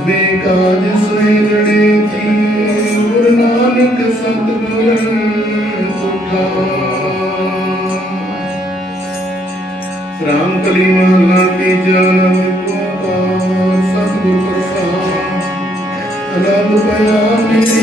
ਸਭੇ ਕਾਜ ਸੋਈ ਜੀ। ਗੁਰੂ ਨਾਨਕ ਸਤਿਗੁਰ ਤੁਠਾ ਰਾਮ ਕਲੀ ਮਹਲਾ ਤੀਜਾ ਸਤਿਗੁਰ ਪ੍ਰਸਾਦ। ਅਨੰਦ ਪਿਆ ਮੇਰੀ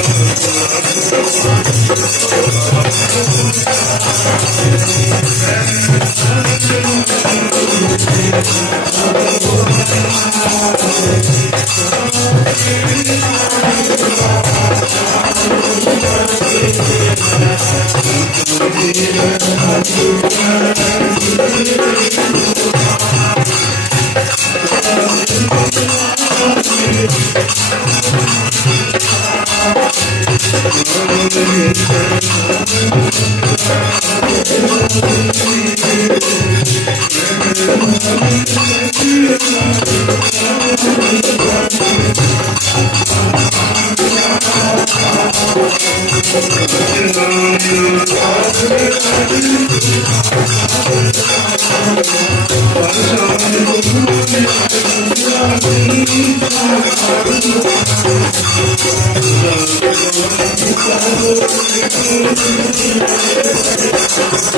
I'm Thank you.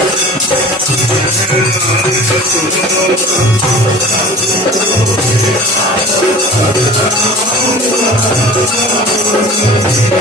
I'm sorry.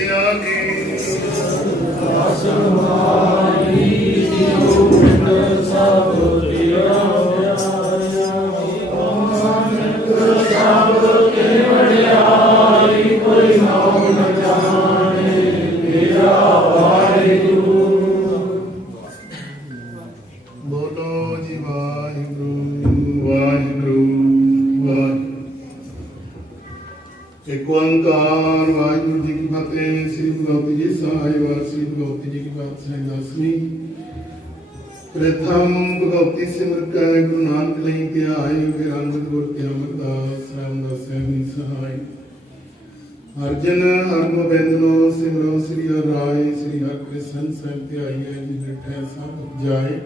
ਫਤਿਹ ਉਦਿਆ ਕੀ ਪ੍ਰਥਮ ਭਗਵਤੀ ਸਿਮਰ ਕੈ, ਗੁਰੂ ਨਾਨਕ ਲਈ ਧਿਆਏ ਫਿਰ ਅੰਗਦ ਗੁਰ ਤੇ ਅਮਰਦਾਸ, ਰਾਮਦਾਸ ਸਹਿਬੀ ਸਹਾਈ। ਅਰਜਨ ਹਰ ਗੋਬਿੰਦ ਨੋ ਸਿਮਰੋ, ਸ੍ਰੀ ਹਰਿ ਰਾਏ ਸ੍ਰੀ ਹਰਿ ਕ੍ਰਿਸ਼ਨ ਸਾਹਿਬ ਧਿਆਈਐ ਜੀ ਡਿਠੈ ਸਭ ਉਪਜਾਏ।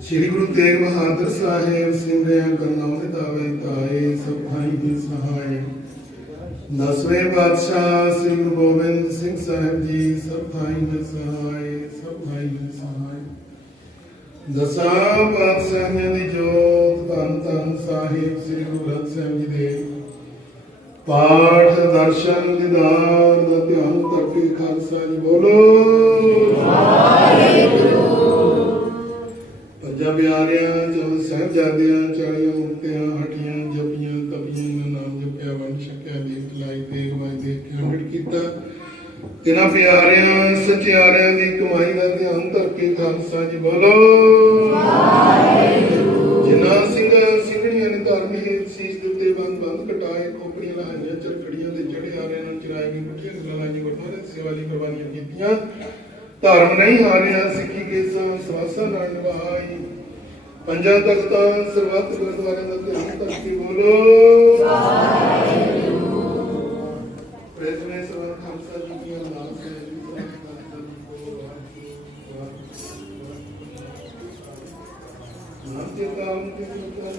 ਸ੍ਰੀ ਗੁਰੂ ਤੇਗ ਬਹਾਦਰ ਸਾਹਿਬ ਸਿਮਰਿਆ ਕਰਨਾਉ ਦੇ ਦਾਵੇ ਤਾਏ, ਸਭ ਭਾਈ ਦੀ ਸਹਾਈ। ਦਸਵੇਂ ਪਾਤਸ਼ਾਹ ਸ੍ਰੀ ਗੁਰੂ ਗੋਬਿੰਦ ਸਿੰਘ ਸਾਹਿਬ ਜੀ, ਸਭ ਭਾਈ ਦੇ ਸਹਾਈ, ਸਭ ਭਾਈ ਦੇ ਸਹਾਈ। ਦਸਾਂ ਪਾਤਸ਼ਾਹਾਂ ਦੀ ਜੋਤ ਧੰਨ ਧੰਨ ਸਾਹਿਬ ਸ੍ਰੀ ਗੁਰੂ ਗ੍ਰੰਥ ਸਾਹਿਬ ਜੀ ਦੇ। ਪਾਠ, ਦਰਸ਼ਨ ਦੀਦਾਰ ਦਾ ਧਿਆਨ ਕਰਕੇ ਖਾਲਸਾ ਜੀ ਬੋਲੋ। ਪੰਜਾਂ ਪਿਆਰਿਆਂ, ਚੌਦ ਸਾਹਿਬਜ਼ਾਦਿਆਂ, ਚਾਲੀਆਂ ਮੁਕਤਿਆਂ, ਹਟੀਆਂ, ਜਪੀਆਂ, ਤਪੀਆਂ ਤਿਨਾਂ ਪਿਆਰਿਆਂ ਸਚਿਆਰਿਆਂ ਦੀ ਕਮਾਈ ਦਾ ਧਿਆਨ ਧਰ ਕੇ ਖਾਲਸਾ ਜੀ ਬੋਲੋ। ਜਿਨ੍ਹਾਂ ਸਿੰਘਾਂ ਸਿੰਘਣੀਆਂ ਨੇ ਧਰਮ ਹੇਤ ਸੀਸ ਦੇ ਉੱਤੇ ਬੰਦ ਬੰਦ ਕਟਾਏ ਕੋਪੜੀਆਂ ਲਾਈਆਂ ਚਰਖੜੀਆਂ ਤੇ ਚੜੇ ਆ ਰਹੇ ਨੂੰ ਚਰਾਈ ਗਈ ਮੁੱਠੀਆਂ ਗੱਲਾਂ ਲਾਈਆਂ ਗੁਰਦੁਆਰੇ ਦੀ ਸੇਵਾ ਲਈ ਕੁਰਬਾਨੀਆਂ ਕੀਤੀਆਂ। ਧਰਮ ਨਹੀਂ ਹਾਰਿਆ ਸਿੱਖੀ ਕੇਸਾਂ ਸਵਾਸਾਂ ਨਾਲ ਨਿਭਾਈ। ਪੰਜਾਂ ਤਖਤਾਂ ਸਰਬੱਤ ਗੁਰਦੁਆਰੇ ਦਾ ਧਿਆਨ ਧਰ ਕੇ ਬੋਲੋ। ਪ੍ਰੇਸਨੇ ਸਰਬੱਤ ਖਾਲਸਾ ਜੀ చిత్తాం చిత్తాం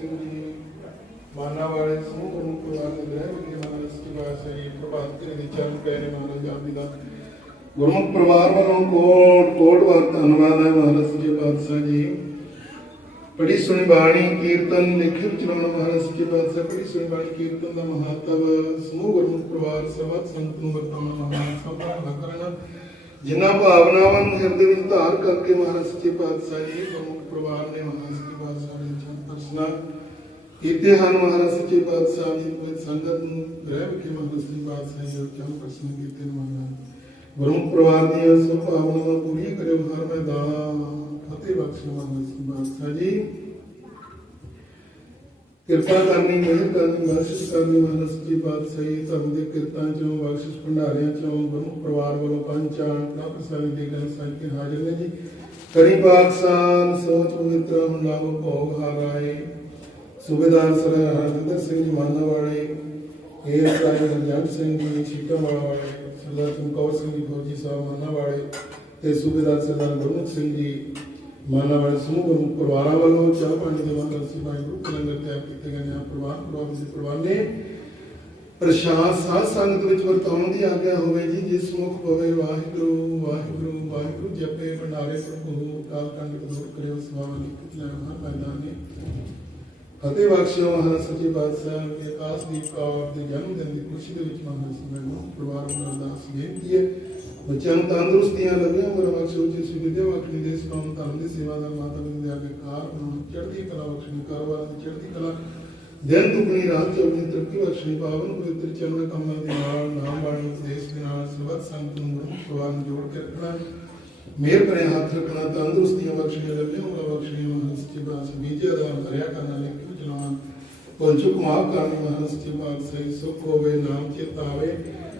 ਸਰਦਾਰ ਗੁਰਮੁਖ ਸਿੰਘ ਜੀ, ਮਾਨਾ ਵਾਲੇ ਸਮੂਹ ਗੁਰਮੁਖ ਪਰਿਵਾਰ ਦੇ ਗ੍ਰਹਿ ਵਿਖੇ ਮਹਾਰਾਜ ਕੀ ਵਾਸਤੇ ਜੀ, ਪ੍ਰਭਾਤ ਕਰੇ ਗੁਰਮੁਖ ਪਰਿਵਾਰ ਵੱਲੋਂ ਕੋਟ ਕੋਟ ਵਾਰ ਧੰਨਵਾਦ ਹੈ ਮਹਾਰਾਜ ਜੀ ਪਾਤਸ਼ਾਹ ਜੀ। ਬੜੀ ਸੁਣੀ ਬਾਣੀ, ਕੀਰਤਨ, ਲਿਖਿਤ ਚਲਾਉਣ ਮਹਾਰਾਜ ਜੀ ਪਾਤਸ਼ਾਹ, ਬੜੀ ਸੁਣੀ ਬਾਣੀ, ਕੀਰਤਨ ਦਾ ਮਹੱਤਵ ਸਮੂਹ ਗੁਰਮੁਖ ਪਰਿਵਾਰ, ਸਰਬੱਤ ਸੰਗਤ ਨੂੰ ਵਰਤਾਉਣਾ ਮਹਾਰਾਜ ਸਭ ਦਾ ਜਿਨ੍ਹਾਂ ਭਾਵਨਾਵਾਂ ਨੂੰ ਹਿਰਦੇ ਵਿੱਚ ਧਾਰ ਕਰਕੇ ਮਹਾਰਾਜ ਸੱਚੇ ਪਾਤਸ਼ਾਹ ਜੀ, ਗੁਰਮੁਖ ਪਰਿਵਾਰ ਨੇ ਮਹਾਰਾਜ سنان ایتے ہر مہارسی کے بعد سانی کوئی سنگت رہو کے مہارسی بات سانی اور کیا پرسن کی تین مہارا برہم پروار دیا سب آمنا پوری کرے مہار میں دا فتح بخش مہارسی بات سانی کرپا کرنی مہر کرنی بخش کرنی مہارسی کی بات سانی سمدے کرتا چاہوں بخشش پندہ رہا چاہوں برہم پروار بلو پانچان کا پرسانی دیکھا سانی کے حاجر میں جی ਕਰੀ ਪਾਤਸ਼ਾਹ ਸੋਚ ਪਵਿੱਤਰ ਹੁਣ ਭੋਗ ਹਾਰਾਏ ਸੂਬੇਦਾਰ ਸਰ ਹਰਜਿੰਦਰ ਸਿੰਘ ਜੀ ਮਾਨਾ ਵਾਲੇ। ਇਹ ਸਾਈ ਹਰਜੰਤ ਸਿੰਘ ਜੀ ਛੀਟਾ ਵਾਲੇ ਸਰਦਾਰ ਚਮਕੌਰ ਸਿੰਘ ਜੀ, ਫੌਜੀ ਸਾਹਿਬ ਮਾਨਾ ਵਾਲੇ ਤੇ ਸੂਬੇਦਾਰ ਸਰਦਾਰ ਗੁਰਮੁਖ ਸਿੰਘ ਜੀ ਮਾਨਾ ਵਾਲੇ ਸਮੂਹ ਪਰਿਵਾਰਾਂ ਵੱਲੋਂ ਚਾਹ ਪਾਣੀ ਦੇ ਲੰਗਰ ਸਿਪਾਹੀ ਗਰੁੱਪ ਲੰਗਰ ਤਿਆਰ ਕੀਤੇ ਗਏ ਨੇ। ਪਰਿਵਾਰ ਪਰਿਵਾਰ ਦੇ ਪਰਿਵਾਰ ਨੇ ਪ੍ਰਸ਼ਾਦ ਸਾਧ ਸੰਗਤ ਵਿੱਚ ਵਰਤਾਉਣ ਦੀ ਆਗਿਆ ਹੋਵੇ ਜੀ, ਜਿਸ ਮੁਖ ਪਵੇ ਵਾਹਿਗੁਰੂ ਵਾਹਿਗੁਰੂ ਵਾਹਿਗੁਰੂ ਜਪੇ ਭੰਡਾਰੇ ਪ੍ਰਭੂ ਕਾਲ ਕੰਡ ਦੂਰ ਕਰਿਓ ਸਵਾਮੀ ਲਿਖਤ ਹਰ ਮੈਦਾਨ ਫਤਿਹ ਬਖਸ਼ਿਓ ਮਹਾਰਾਜ ਸੱਚੇ ਪਾਤਸ਼ਾਹ ਦੇ ਆਕਾਸ਼ਦੀਪ ਕੌਰ ਦੇ ਜਨਮ ਦਿਨ ਦੀ ਖੁਸ਼ੀ ਦੇ ਵਿੱਚ ਮਹਾਰਾਜ ਸਮੇਂ ਨੂੰ ਪਰਿਵਾਰ ਨੂੰ ਅਰਦਾਸ ਬੇਨਤੀ ਹੈ। ਬੱਚਿਆਂ ਨੂੰ ਤੰਦਰੁਸਤੀਆਂ ਲੰਮੀਆਂ ਉਮਰ ਬਖਸ਼ੋ ਜੀ ਵਿਦਿਆ ਵਖਣੀ ਦੇ ਸਤੋਂ ਧਰਮ ਦੀ ਸੇਵਾ ਦਾ ਮਾਤਾ ਪਿਤਾ ਦੇ ਅੱਗੇ ਕਾਰ ਬਣਾਉਣ, ਚੜ੍ਹਦੀ ਕਲਾ ਬਖਸ਼ਣੀ, ਕਾਰੋਬਾਰ ਚੜ੍ਹਦੀ ਕਲਾ ਦਿਨ ਦੁਗਣੀ ਰਾਤ ਚੌਗਣੀ ਤਰੱਕੀ ਬਖਸ਼ਣੀ ਪਾਵਨ ਪਵਿੱਤਰ ਚਰਨ ਕਮਲਾਂ ਦੇ ਨਾਲ, ਨਾਮ ਬਾਣੀ ਉਪਦੇਸ਼ ਦੇ ਨਾਲ, ਸਰਬੱਤ ਸੰਗਤ ਨੂੰ ਗੁਰੂ ਪਰਿਵਾਰ ਜੋੜ ਕੇ ਰੱਖਣਾ ਮੇਰ ਭਰੇ ਹੱਥ ਰੱਖਣਾ, ਤੰਦਰੁਸਤੀਆਂ ਬਖਸ਼ਣੀਆਂ ਲੰਮੀਆਂ ਉਮਰਾਂ ਬਖਸ਼ਣੀਆਂ ਮਹਾਰਾਜ ਸੱਚੇ ਪਾਤਸ਼ਾਹ ਬੀਜੇ ਦਾ ਹਰਿਆ ਕਰਨਾ ਲੈ ਕੇ ਚਲਾਉਣਾ ਕੋਈ ਚੁੱਕ ਕਰਨੀ ਮਹਾਰਾਜ ਸੱਚੇ ਪਾਤਸ਼ਾਹ ਸੁਖ ਹੋਵੇ, ਨਾਮ ਚਿਤ ਆਵੇ।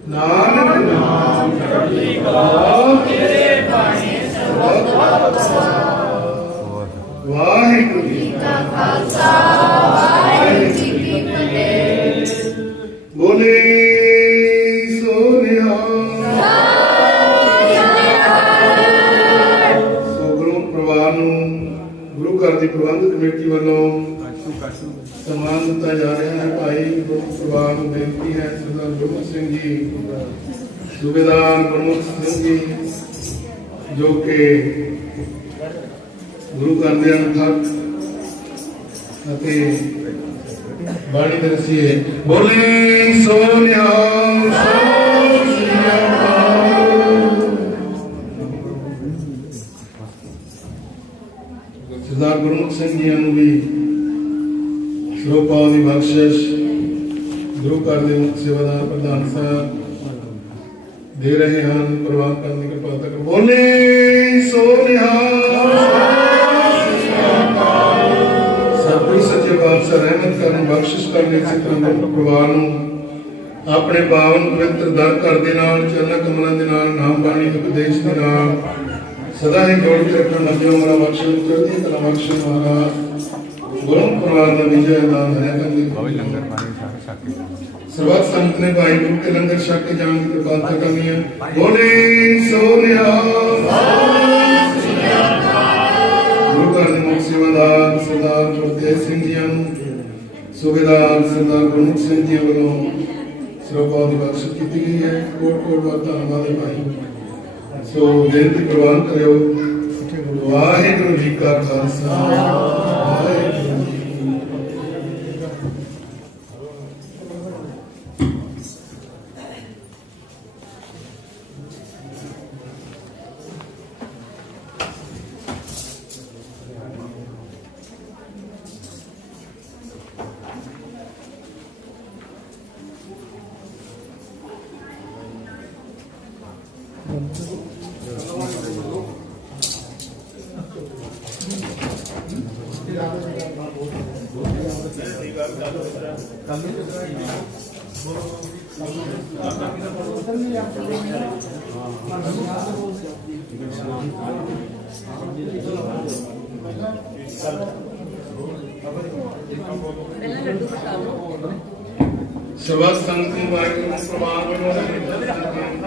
ਨਾਨਕ ਨਾਮ ਚੜ੍ਹਦੀ ਕਲਾ ਤੇਰੇ ਬਾਣੀ ਸਰਬੱਤ ਵਾਹਿਗੁਰੂ ਸਨਮਾਨ ਦਿੱਤਾ ਜਾ ਰਿਹਾ ਹੈ ਭਾਈ ਗੁਰੂ ਨੂੰ ਬੇਨਤੀ ਹੈ ਸਰਦਾਰ ਗੁਰਮੁਖ ਸਿੰਘ ਜੀ ਸੂਬੇਦਾਰ ਗੁਰਮੁਖ ਸਿੰਘ ਜੀ ਜੋ ਕਿ ਗੁਰੂ ਘਰ ਦੇ ਅਨੁਸਾਰ ਅਤੇ ਬਾਣੀ ਦੇ ਰਸੀਏ, ਬੋਲੇ ਸੋ ਨਿਹਾਲ ਸੋ ਸਰਦਾਰ ਗੁਰਮੁਖ ਸਿੰਘ ਜੀ ਨੂੰ ਵੀ ਸਰੋਪਾਲ ਦੀ ਬਖਸ਼ਿਸ਼, ਗੁਰੂ ਘਰ ਦੇ ਮੁੱਖ ਸੇਵਾਦਾਰ ਪ੍ਰਧਾਨ ਸਾਹਿਬ ਦੇ ਰਹੇ ਹਨ, ਪ੍ਰਵਾਨ ਕਰਨ ਦੀ ਕਿਰਪਾਲਤਾ ਤੱਕ। ਬੋਲੇ ਸੋ ਨਿਹਾਲ ਸਤਿਗੁਰੂ ਸੱਚੇ ਪਾਤਸ਼ਾਹ ਰਹਿਮਤ ਕਰਨ ਬਖਸ਼ਿਸ਼ ਕਰਨ ਇਸੇ ਤਰ੍ਹਾਂ ਗੁਰੂ ਪਰਿਵਾਰ ਨੂੰ ਆਪਣੇ ਪਾਵਨ ਪਵਿੱਤਰ ਦਰ ਘਰ ਦੇ ਨਾਲ ਚਰਨ ਕਮਲਾਂ ਦੇ ਨਾਲ ਨਾਮ ਬਾਣੀ ਉਪਦੇਸ਼ ਦੇ ਨਾਲ ਸਦਾ ਹੀ ਜੋੜ ਕੇ ਰੱਖਣ ਲੱਗੇ ਉਮਰਾਂ ਬਖਸ਼ਣ ਚੜ੍ਹਦੀ ਕਲਾ ਬਖਸ਼ਣ ਵਾਲਾ ਗੁਰੂ ਪਰਿਵਾਰ ਦਾ ਵਿਜੈ ਦਾ ਹੈ ਕੰਦੀ ਬਾਬੇ ਲੰਗਰ ਪਾਣੀ ਸਾਰੇ ਛੱਕ। ਸਰਬੱਤ ਸੰਗਤ ਨੇ ਭਾਈ ਗੁਰੂ ਕੇ ਲੰਗਰ ਛਕ ਕੇ ਜਾਣ ਦੀ ਕਿਰਪਾਲਤਾ ਕਰਨੀ ਹੈ। ਬੋਲੇ ਸੋ ਨਿਹਾਲ। ਸੂਬੇਦਾਰ ਸਰਦਾਰ ਗੁਰਮੁਖ ਸਿੰਘ ਜੀ ਵੱਲੋਂ ਸਰੋਪਾ ਦੀ ਬਖਸ਼ਿਸ਼ ਕੀਤੀ ਗਈ ਹੈ। ਕੋਟ ਕੋਟ ਵਾਰ ਧੰਨਵਾਦ ਹੈ ਭਾਈ। ਸੋ ਬੇਨਤੀ ਪ੍ਰਵਾਨ ਕਰਿਓ। ਵਾਹਿਗੁਰੂ ਜੀ ਕਾ ਖਾਲਸਾ। ਪਹਿਲਾਂ ਲੱਡੂ ਪਕਾ ਲਓ ਸਰਬੱਤ ਨੂੰ ਵਾਹਿਗੁਰੂ ਜੀ ਪ੍ਰਮਾਣ ਵੱਲੋਂ ਬੇਨਤੀ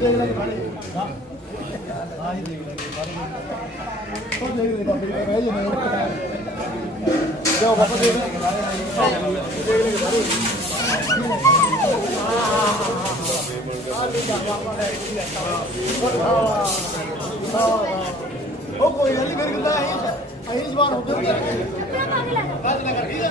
ਹੋਈ ਕੋਈ ਵੀ ਉਹ ਕੋਈ ਗੱਲ ਨਹੀਂ ਫਿਰ ਗੱਲ ਅਸੀਂ ਅਸੀਂ ਜਵਾਨ ਹੋ ਗਏ ਬਾਅਦ ਨਾ ਕਰ ਠੀਕ ਹੈ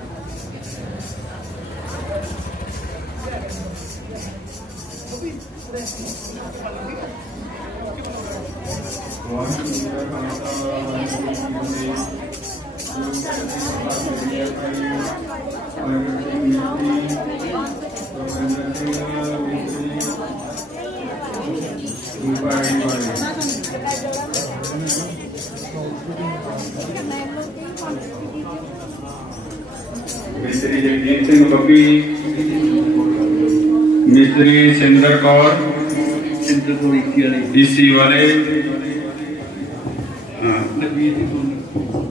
ਮਿਸਤਰੀ ਜਗਜੀਤ ਸਿੰਘ ਬੱਬੀ ਮਿਸਤਰੀ ਸਿੰਦਰ ਕੌਰ ਸਿੰਦਰ ਤੋਂ ਇੱਕੀ ਵਾਲੇ ਡੀਸੀ ਵਾਲੇ ਹਾਂ,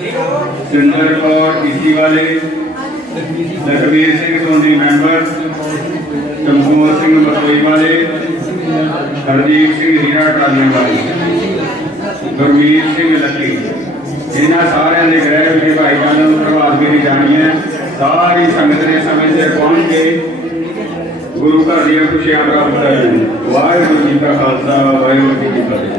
ਸਿੰਦਰ ਕੌਰ, ਈਸੀ ਵਾਲੇ, ਲਖਵੀਰ ਸਿੰਘ ਸੋਨੀ ਮੈਂਬਰ, ਚਮਕੌਰ ਸਿੰਘ ਮਤੋਈ ਵਾਲੇ, ਹਰਦੀਪ ਸਿੰਘ ਹੀਰਾ ਟਾਲੀ ਵਾਲੇ, ਗੁਰਮੀਤ ਸਿੰਘ ਲੱਕੀ। ਇਹਨਾਂ ਸਾਰਿਆਂ ਦੇ ਗ੍ਰਹਿ ਵਿੱਚ ਭਾਈ ਜਾਨ ਨੂੰ ਪ੍ਰਭਾਤ ਮੇਰੀ ਜਾਣੀ ਹੈ। ਸਾਰੀ ਸੰਗਤ ਨੇ ਸਮੇਂ ਸਿਰ ਪਹੁੰਚ ਕੇ ਗੁਰੂ ਘਰ ਦੀਆਂ ਖੁਸ਼ੀਆਂ ਪ੍ਰਾਪਤ ਕਰਨ ਵਾਹਿਗੁਰੂ ਜੀ ਕਾ ਖਾਲਸਾ, ਵਾਹਿਗੁਰੂ ਜੀ ਕੀ ਫਤਿਹ।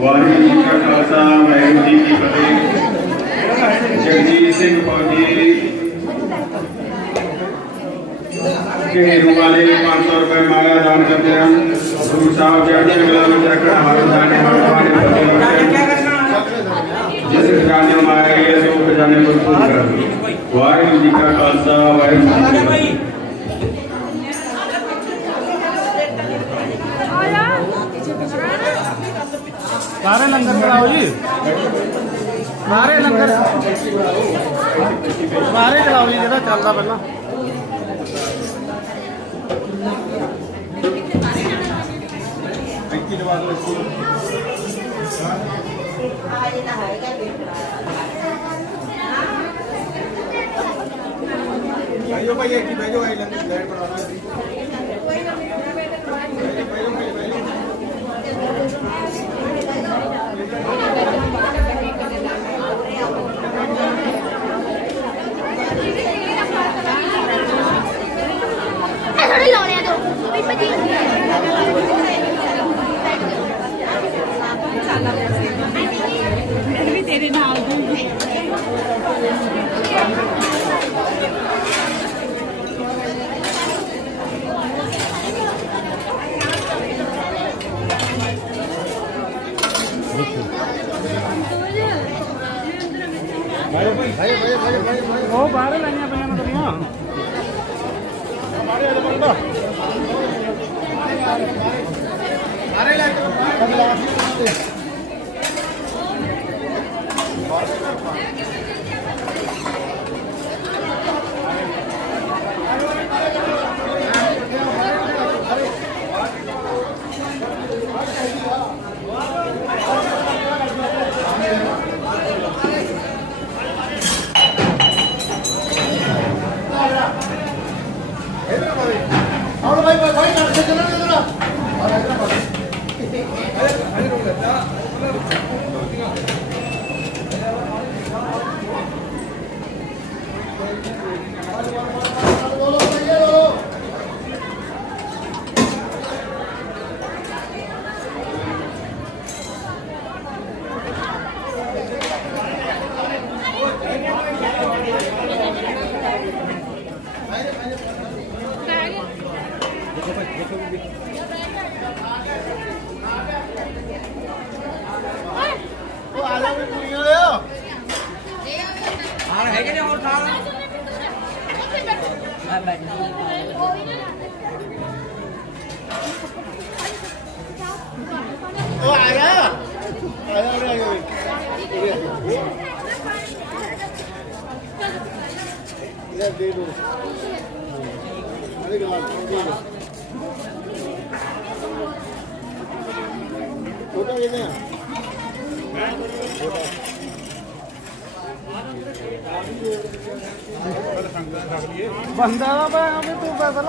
واحد جی کا والے پانچ دان کرتے ہیں۔ جس خزانے ہمارے جی کا خاصا واحد ਸਾਰੇ ਲੰਗਰ ਚਲਾਓ ਜੀ। ਸਾਰੇ ਲੰਗਰ। ਸਾਰੇ ਚਲਾਓ ਜੀ ਜਿਹੜਾ ਚੱਲਦਾ ਪਹਿਲਾਂ। ਆਇਓ ਭਾਈ ਇੱਕ ਹੀ ਬਹਿ ਜਾਓ ਆਈ ਲੈਂਡ ਬਣਾ ਲਓ। ਥੋੜੀ ਉਹ ਬਾਹਰ ਪਈਆਂ ਨੇ ਤੇਰੀਆਂ। ਆਉਣ ਭਾਈ ਭਾਈ ਭਾਈ ਕੱਟ ਕੇ Bye, bye, bye, bye. Ủa ai á? Ai đâu đây rồi? Gel değil bu. Hadi gel abi. Orada yine. Orada. ਬੰਦਾ ਵਾ ਵੀ ਤੂੰ ਪੈਦਲ